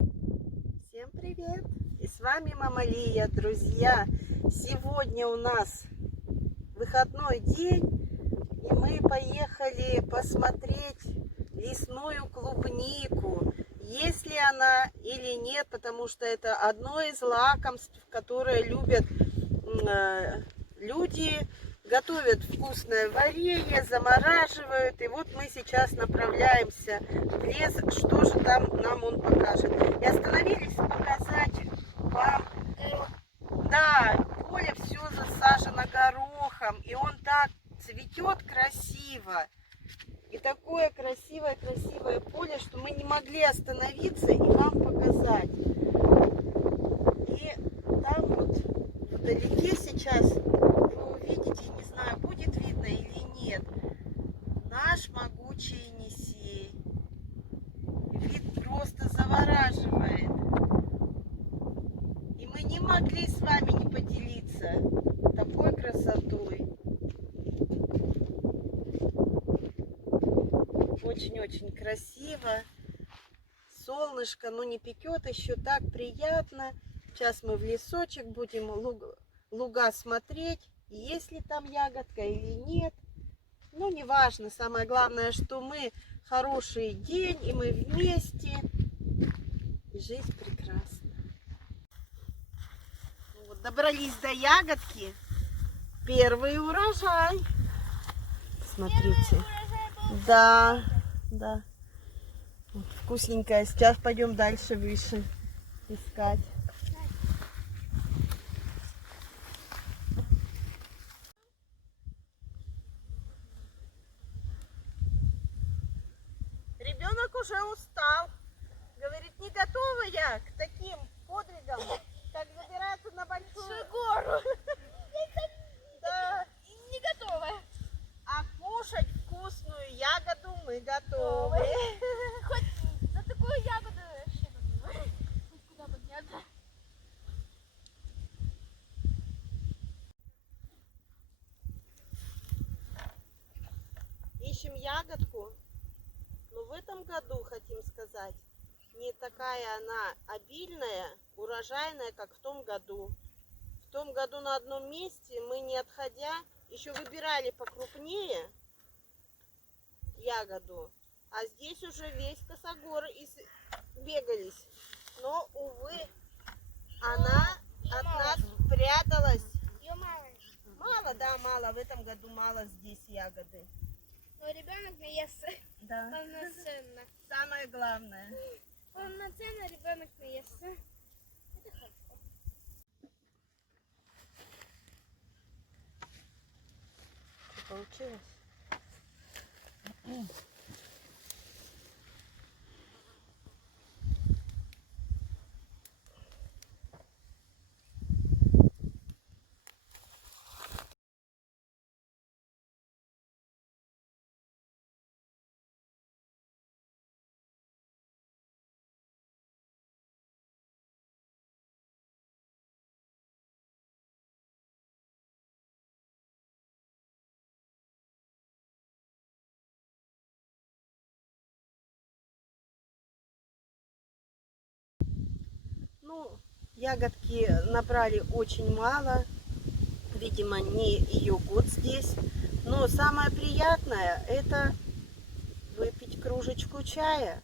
Всем привет! И с вами Мама Лия, друзья. Сегодня у нас выходной день, и мы поехали посмотреть лесную клубнику. Есть ли она или нет, потому что это одно из лакомств, которые любят люди. Готовят вкусное варенье, замораживают. И вот мы сейчас направляемся в лес. Что же там нам он покажет? И остановились показать вам. Да, поле все засажено горохом. И он так цветет красиво. И такое красивое поле, что мы не могли остановиться и вам показать. И там вот вдалеке сейчас вы увидите, не знаю, будет видно или нет, наш могучий Енисей. Вид просто завораживает. И мы не могли с вами не поделиться такой красотой. Очень-очень красиво. Солнышко, но не пекет еще, так приятно. Сейчас мы в лесочек будем луга смотреть, есть ли там ягодка или нет. Ну, не важно. Самое главное, что мы хороший день, и мы вместе. И жизнь прекрасна. Вот, добрались до ягодки. Первый урожай. Смотрите. Да, да. Вот, вкусненькая. Сейчас пойдем дальше, выше искать. Ребенок уже устал. Говорит, не готова я к таким подвигам, как забираться на большую гору. Да. Не готова. А кушать вкусную ягоду мы готовы. Хоть за такую ягоду вообще готова. Куда подняться? Ищем ягодку. Но в этом году, хотим сказать, не такая она обильная, урожайная, как в том году. В том году на одном месте мы, не отходя, еще выбирали покрупнее ягоду. А здесь уже весь косогор бегались. Но, увы, она от нас пряталась. Ее мало. Мало, да, мало. В этом году мало здесь ягоды. Но ребенок наестся Да. полноценно. Самое главное. Полноценно ребенок наестся. Это хорошо. Что получилось? Ну, ягодки набрали очень мало. Видимо, не ее год здесь. Но самое приятное — это выпить кружечку чая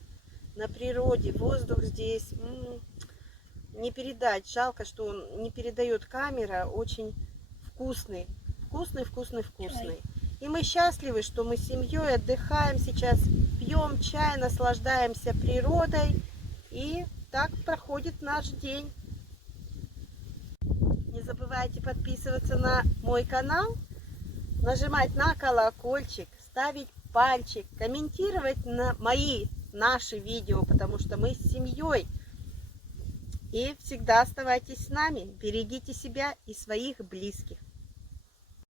на природе. Воздух здесь не передать. Жалко, что он не передает камера. Очень вкусный. Вкусный. И мы счастливы, что мы с семьей отдыхаем сейчас, пьем чай, наслаждаемся природой. И так проходит наш день. Не забывайте подписываться на мой канал, нажимать на колокольчик, ставить пальчик, комментировать на наши видео, потому что мы с семьей. И всегда оставайтесь с нами, берегите себя и своих близких.